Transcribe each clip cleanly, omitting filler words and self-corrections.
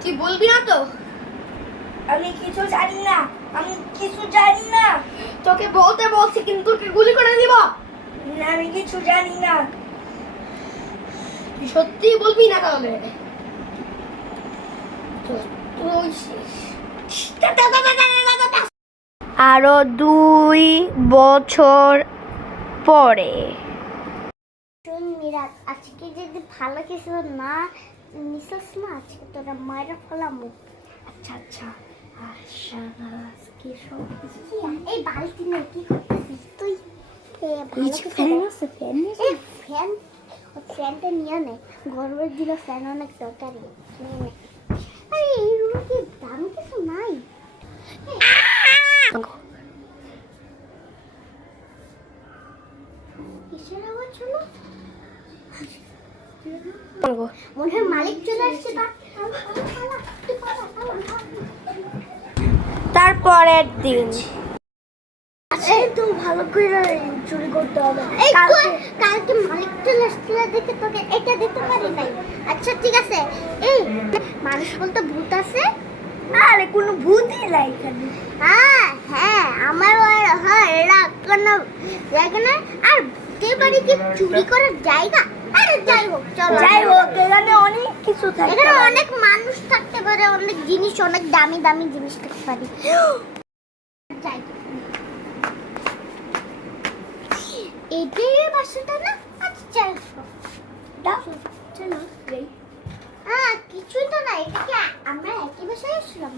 তুই বলবি না তো? আমি কিছু জানি না, আমি কিছু জানি না। তোকে বলতে বলছি কিন্তু তোকে গুলি করে দিব। না, আমি কিছু জানি না। তুই সত্যি বলবি না তাহলে? তুই শেষ। আরো 2 বছর পরে। শোন মিরাজ, আজকে যদি ভালো কিছু না নিছিস না, আজকে তোরা মায়ের ফলামু। আচ্ছা আচ্ছা, আজকে সব এই বালতি নিয়ে কি করতেছিস তুই? ফ্যানটা নিয়ে নে, গরমের দিনে ফ্যান অনেক দরকারি। নিয়ে নে। আরে এই রুমে কি দাম কিছু নাই? কিসের আওয়াজ হলো? মনে হয় মালিক চলে আসছে। তারপরের দিন তো ভালো করে চুরি করতে হবে। কালকে মালিক চলে আসছিল দেখে তোকে এটা দিতে পারি নাই। আচ্ছা ঠিক আছে। এই মানুষ বলতে ভূত আছে? আরে কোনো ভূতই নাই এখানে। হ্যাঁ আমার হয় এরা কোনো জায়গা না। আর ভূতের বাড়ি কি চুরি করার জায়গা? আরে যাই হোক, চলো। যাই হোক, এখানে অনেক কিছু থাকে। এখানে অনেক মানুষ থাকতে পারে, অনেক জিনিস, অনেক দামি দামি জিনিস থাকতে পারে। যাই, এটাই বাসাটা না? আচ্ছা চলো। কিছুই তো না, এটা কি আমরা একই বাসায় আসলাম?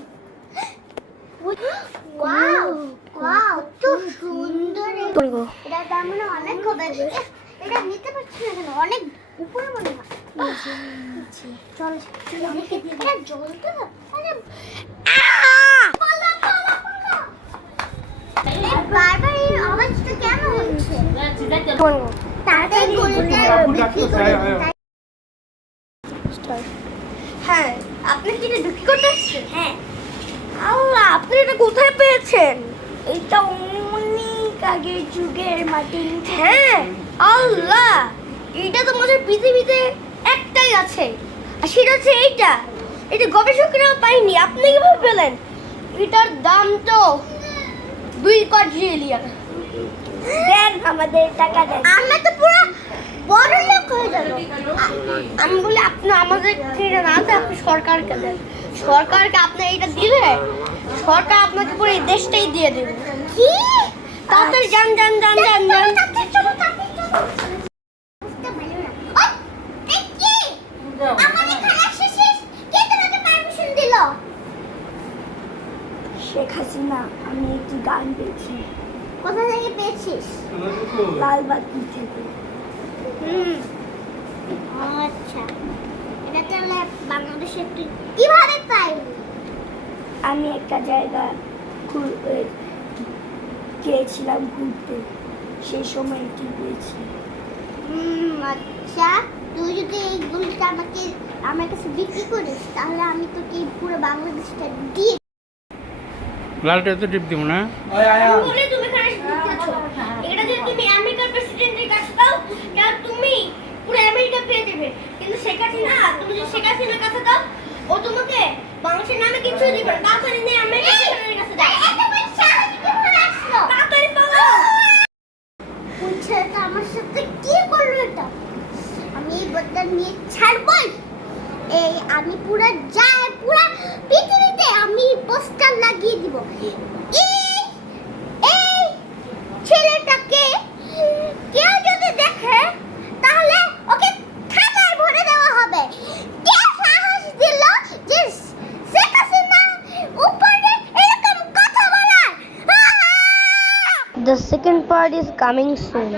ওয়াও ওয়াও, তো সুন্দর। এটা দাম মনে হয় অনেক হবে। এটা নিতে পারছি না কেন? অনেক উপরে মনে হয়। চল এটা জ্বলতে বারবার এই আওয়াজটা কেন হচ্ছে? তাড়াতাড়ি বিক্রি করে। হ্যাঁ, আপনি কি এটা বিক্রি করতে আসছেন? হ্যাঁ। আল্লাহ, আপনি এটা কোথায় পেয়েছেন? এটা অনেক আগের যুগের মাটির নিচে। হ্যাঁ, আল্লাহ, এটা তো আমাদের পৃথিবীতে একটাই আছে, আর সেটা হচ্ছে এইটা। এটা গবেষকরা পায়নি, আপনি কিভাবে পেলেন? এটার দাম তো 2 কোয়াড্রিলিয়ন। দেন আমাদের টাকা দেন। আমরা তো পুরো বড় লোক হয়ে যাব। আমি বলি আপনি আমাদের থেকে না দেন, আপনি সরকারকে দেন। সরকারকে আপনি এটা দিলে সরকার আপনাকে পুরো এই দেশটাই দিয়ে দেবে। কি? তাড়াতাড়ি যান। বুঝতে পারলো না। এই কি? আমার এখানে এসেছিস? কে তোমাকে পারমিশন দিল? শেখ হাসিনা, আমি একটি গান পেয়েছি কোথা থেকে পেয়েছিস? লালবাতি থেকে। আচ্ছা, এটা তাহলে বাংলাদেশে তুই কিভাবে পাইলি? আমি একটা জায়গা গিয়েছিলাম ঘুরতে, সেই সময় এটি পেয়েছি। আচ্ছা, তুই যদি এই গুলিটা আমার কাছে বিক্রি করিস, তাহলে আমি তোকে এই পুরো বাংলাদেশটা দিয়ে। লালটা তো টিপ দিব না। আমি বলি তুমি এখানে ঢুকেছো। এটা যদি তুমি আমেরিকার প্রেসিডেন্টের কাছে দাও, তাহলে তুমি পুরো আমেরিকা পেয়ে যাবে। কিন্তু শেখ হাসিনা, তুমি যদি শেখ হাসিনার কাছে দাও, ও তোমাকে বাংলাদেশের নামে কিছু দিবে না। তাড়াতাড়ি নিয়ে আমেরিকার প্রেসিডেন্টের কাছে দাও। তাড়াতাড়ি পালাও। ওই ছেলেটা আমার সাথে কি করলো এটা? আমি এই বদলা নিয়ে ছাড়বই। আমি পুরো পৃথিবীতে আমি পোস্টার লাগিয়ে দিব। এই ছেলেটাকে কেউ যদি দেখে, তাহলে ওকে থানায় ভরে দেওয়া হবে। কে সাহস দিল যে শেখ হাসিনা উপরে এরকম কথা বলার? The second part is coming soon.